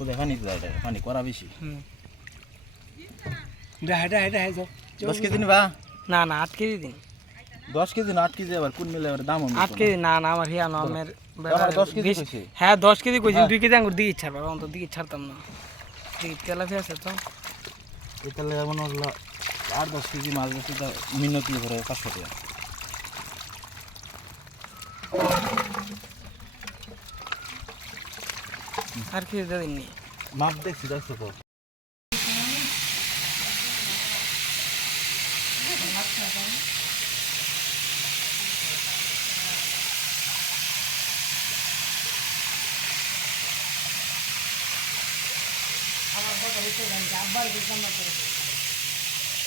কোথায় পানিতে দাও পানি করা বেশি দেখায় দেখায় দেখায় যাও দশ কেজি নিবা না না আট কেজি দিন দশ কেজি না আট কেজি আবার কোন মিলে আবার দাম আট কেজি না না আমার হিয়া নামের হ্যাঁ দশ কেজি কইছি দুই কেজি আঙ্গুর দিকে ছাড়বা অন্ত দিকে ছাড়তাম না দিকে তেলাপি আছে তো এটা লেগে মনে হলো আট দশ কেজি মাছ বেশি তো মিনতি করে পাঁচশো টাকা আর কি দিন নেই মাপ দেখছি দেখছো তো আব্বার দোকান করে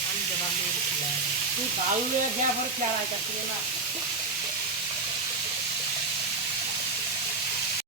আমি তো ভাবলি তুই ভালো খেয়া ভর খেয়াল আয় না